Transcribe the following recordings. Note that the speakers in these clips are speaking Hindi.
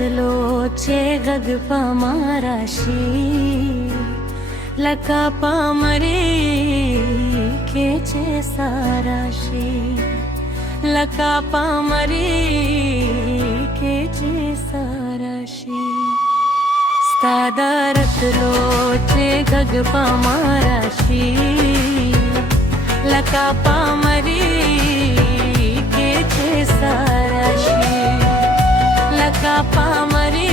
लो चे गग पमाराशी लका पामरे के चे साराशी लका पामरे के चे साराशी स्तादारत लो चे गग पमाराशी लका पामरे के चे साराशी लका पामरे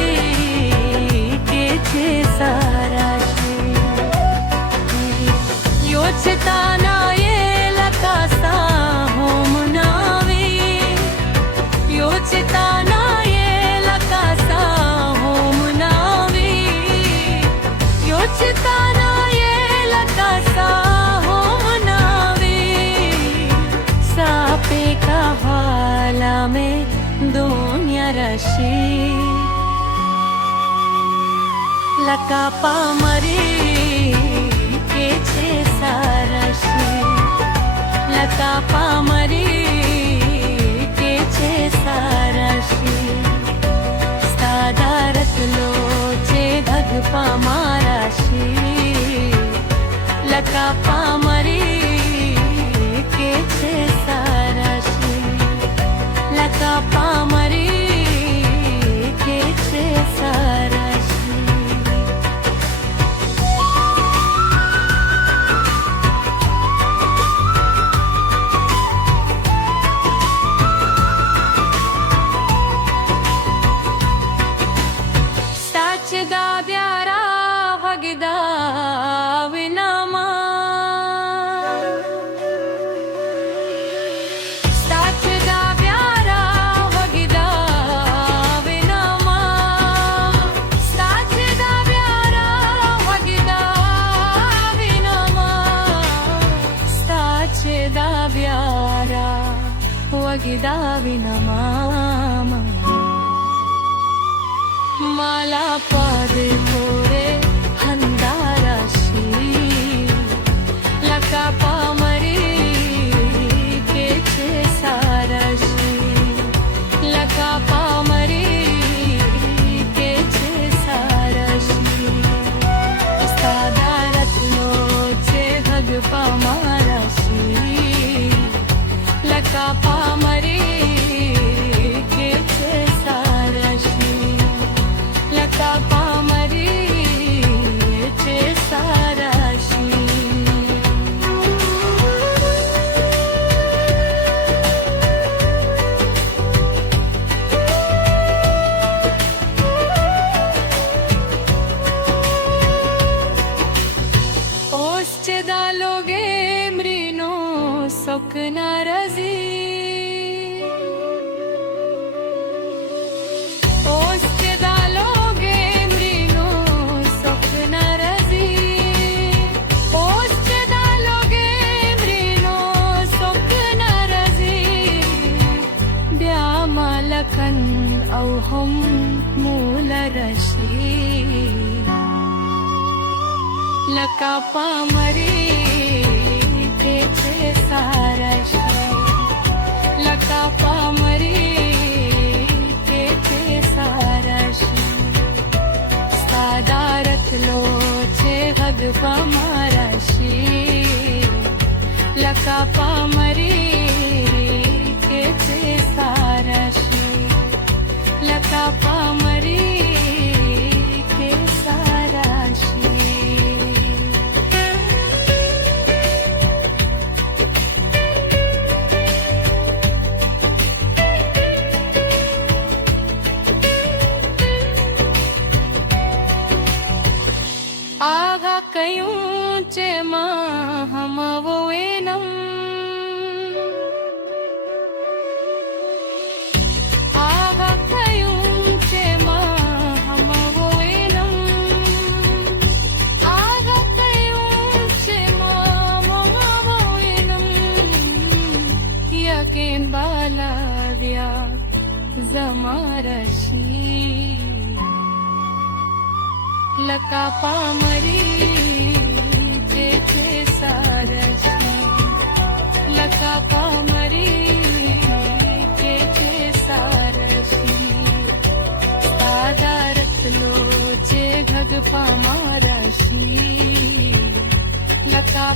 के चे साराशी योचिताना ये लका सा हो मुनावी योचिताना ये लका सा हो मुनावी योचिताना ये लका सा हो मुनावी सापे का हाला में दुनिया रशी लका पामरे के चे साराशी लका पामरे के चे साराशी स्तादारत लो चे धग पामाराशी लका पामरे के चे साराशी लका पामरे के चे साराशी साचदा प्यारा भगदा विनामा साचदा प्यारा भगदा विनामा साचदा प्यारा भगदा विनामा साचदा प्यारा भगदा विनामा माला पादे पोरे हंदाराशी लका पामरे के चे साराशी लका पामरे के चे साराशी स्तादारत लो चे भग पामाराशी लका पामरे के चे साराशी लका पामरे चे साराशी ओस्चे दालोगे मृनो सपना रजी ओस्चे दालोगे मृनो सपना रजी ओस्चे दालोगे मृनो सपना रजी ब्यामालकन औ हम मूल रशी लका पामरे के चे साराशी लका पामरे के चे साराशी स्तादारत लो चे भग पामाराशी लका पामरे के चे साराशी लका पामरे के साराशी आगा कयूं चे मां हम वो एनम आगा कयूं चे मां हम वो एनम आगा कयूं चे मां वो एनम यकीन बाला दिया जमारशी लका पामरे के चे साराशी लका पामरे के चे साराशी गप्पा माराशी लका